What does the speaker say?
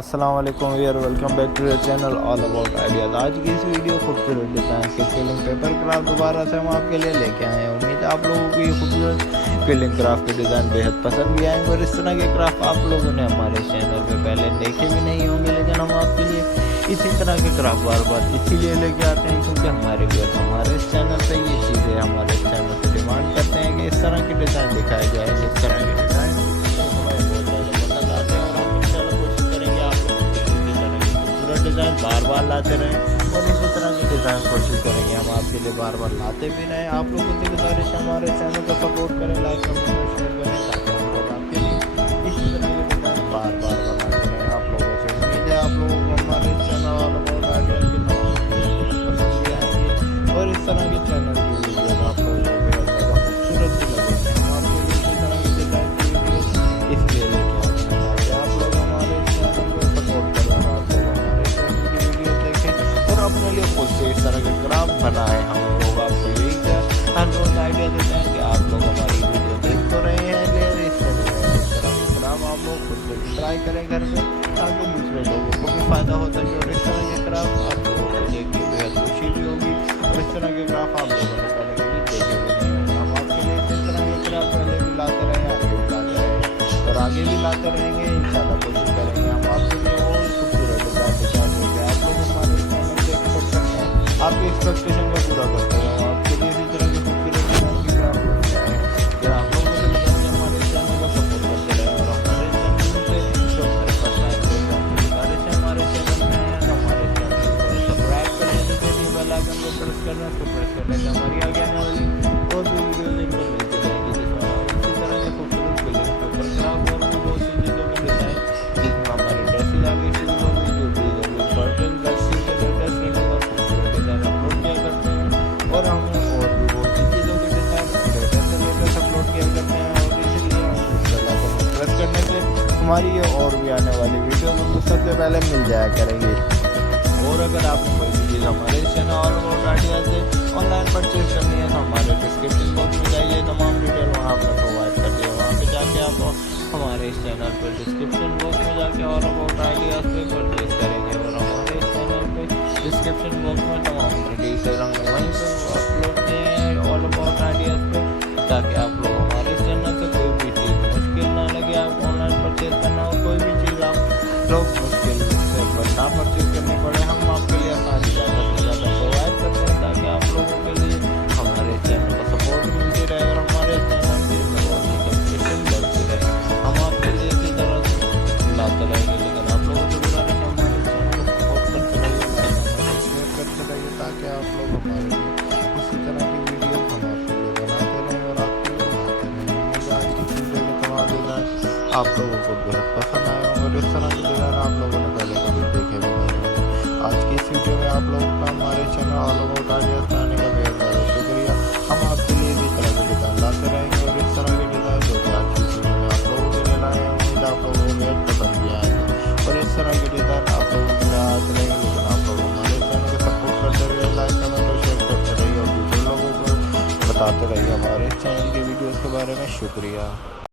السلام علیکم we're welcome back to your channel all about ideas. آج کی اس ویڈیو خوبصورت ڈیزائن کے قلنگ پیپر کرافٹ دوبارہ سے ہم آپ کے لیے لے کے آئے ہیں۔ امید ہے آپ لوگوں کو یہ خوبصورت قلنگ کرافٹ کے ڈیزائن بےحد پسند بھی آئیں گے، اور اس طرح کے کرافٹ آپ لوگوں نے ہمارے چینل پہ پہلے دیکھے بھی نہیں ہوں گے، لیکن ہم آپ کے لیے اسی طرح کے کرافٹ بار بار اسی لیے لے کے آتے ہیں کیونکہ ہمارے ویئر ہمارے اس چینل پہ یہ چیزیں ہمارے چینل پہ ڈیمانڈ کرتے ہیں کہ اس طرح کے ڈیزائن دکھائے جائیں، اس طرح کے ڈیزائن ڈیزائن بار بار لاتے رہیں، اور اسی طرح کے ڈیزائن کوشش کریں گے ہم آپ کے لیے بار بار لاتے بھی رہیں۔ آپ لوگوں سے گزارش ہے ہمارے چینل کو سپورٹ کریں، لائک کمنٹ اور شیئر کریں تاکہ ہم لوگ آپ کے لیے اسی طرح کے ڈیزائن بار بار بناتے رہیں۔ آپ لوگوں سے امید ہے آپ لوگوں کو ہمارے چینل آل اباؤٹ آئیڈیاز کے تمام پسند بھی آئیں گے، اور اس طرح کے چینل کی ویڈیوز آپ لوگوں کو بہت زیادہ خوبصورت بھی لگیں گے۔ ہم آپ کے لیے اسی طرح کے ڈیزائن کی ویڈیوز اس لیے لے کے آتے ہیں تاکہ آپ لوگ ہمارے چینل کو سپورٹ کریں، اپنے لیے خود سے اس طرح کے کرافٹ بنائیں۔ ہم لوگ آپ کو یہی ہر روز آئیڈیا دیتے ہیں کہ آپ لوگ ہماری ویڈیو دیکھ تو رہے ہیں، لیکن اس طرح کے کرافٹ آپ لوگ خود سے ٹرائی کریں گھر پہ تاکہ دوسرے لوگوں کو بھی فائدہ ہو سکے، اور اس طرح کے کرافٹ آپ لوگوں کو دیکھ کے بےحد خوشی بھی ہوگی، اور اس طرح کے کرافٹ آپ لوگوں نے پہلے کبھی دیکھے بھی نہیں ہوں گے۔ ہم آپ کے لیے اس طرح کے کرافٹ پہلے بھی لاتے رہے ہیں، آگے بھی لاتے رہے ہیں، اور آگے بھی لاتے رہیں گے۔ انشاءاللہ کوشش کریں گے ہم آپ کے لیے اور خوبصورت ڈیزائن دکھائیں گے۔ آپ لوگ ہمارے آپ کی ایکسپیکٹیشن کو پورا کرتے ہیں، آپ کے لیے اسی طرح کے خوبصورت ڈیزائن کی کرافٹ ہوتے ہیں کہ آپ لوگوں سے بتائیں ہمارے چینل کو سپورٹ کرتے رہیں، اور ہمارے چینل پہ جو ہمارے پاس گزارش ہے ہمارے چینل میں ہے تو ہمارے چینل کو سبسکرائب کریں، جیسے بھی بیل آئکن کو پریس کرنا ہے اس کو پریس کرنے سے ہماری آگے آنے والی اور بھی ویڈیوز ان کو ملتی رہے گی، جس میں اسی طرح کے خوبصورت قلنگ پیپر کرافٹ اور بھی بہت سی چیزوں کے ڈیزائن جس میں ہماری ڈریسز آگے شروع ہوگی، جو بھی کرٹن گرسی کے لیٹسٹ اور ہم اور بھی بہت سی چیزوں کے ڈیزائن لیٹسٹ سے لیٹسٹ اپلوڈ کیا کرتے ہیں، اور اسی لیے ہم پریس کرنے سے ہماری یہ اور بھی آنے والی ویڈیوز ان کو سب سے پہلے مل جایا کریں گی۔ اور اگر آپ نے کوئی بھی چیز ہمارے چینل آل اباؤٹ آئیڈیاز سے آن لائن پرچیز کرنی ہے تو ہمارے ڈسکرپشن باکس میں جائیے، تمام ڈیٹیل وہاں پر پرووائڈ کر دیے، وہاں پہ جا کے آپ ہمارے اس چینل پہ ڈسکرپشن باکس میں جا کے آل اباؤٹ آئیڈیاز پہ پرچیز کریں گے، اور ہمارے اس چینل پہ ڈسکرپشن باکس میں تمام ڈیٹیل ہم وہیں پہ اپلوڈ کیے ہیں آل اباؤٹ آئیڈیاز پہ، تاکہ آپ لوگ ہمارے چینل سے کوئی بھی چیز مشکل نہ لگے آپ کو آن لائن پرچیز کرنا، اور کوئی بھی چیز آپ لوگ مشکل سے نہ پرچیز کرنی پڑے، ہم آپ کے لیے آسانی زیادہ سے زیادہ پرووائڈ کرتے ہیں تاکہ آپ لوگوں کے لیے ہمارے چینل کو سپورٹ ملتی رہے، اور ہمارے چینل سے اور بھی سبسکرپشن بڑھتی رہے۔ ہم آپ کے لیے اسی طرح سے لاتے رہیں گے، لیکن آپ لوگوں سے گزارش ہے ہمارے چینل کو سپورٹ کرتے رہیے، شیئر کرتے رہیے تاکہ آپ لوگ ہمارے لیے اسی طرح کی ویڈیوز ہم آپ کے لیے بناتے رہیں اور آپ کے لیے بناتے رہیں۔ آج کی ویڈیو کے تمام ڈیزائن آپ لوگوں کو بہت پسند آئے ہوں، اور اس طرح کے ڈیزائن آپ لوگوں نے پہلے کبھی دیکھے بھی نہیں ہوں۔ آج کی اس ویڈیو میں آپ لوگوں کا ہمارے چینل آل اباؤٹ آئیڈیاز میں آنے کا بہت زیادہ شکریہ۔ ہم آپ کے لیے اسی طرح کے ڈیزائن لاتے رہیں گے، اور اس طرح کے ڈیزائن جو کہ آج کی ویڈیو میں آپ لوگوں کے لیے لائے ہیں، امید آپ لوگوں کو بہت پسند بھی آئیں گے، اور اس طرح کے ڈیزائن آپ لوگوں کے لیے آتے رہیں گے، لیکن آپ لوگ ہمارے چینل کو سپورٹ کرتے رہیے، لائک کمنٹ اور شیئر کرتے رہیے، اور دوسرے لوگوں کو بتاتے رہیے ہمارے چینل کی ویڈیوز کے بارے میں۔ شکریہ۔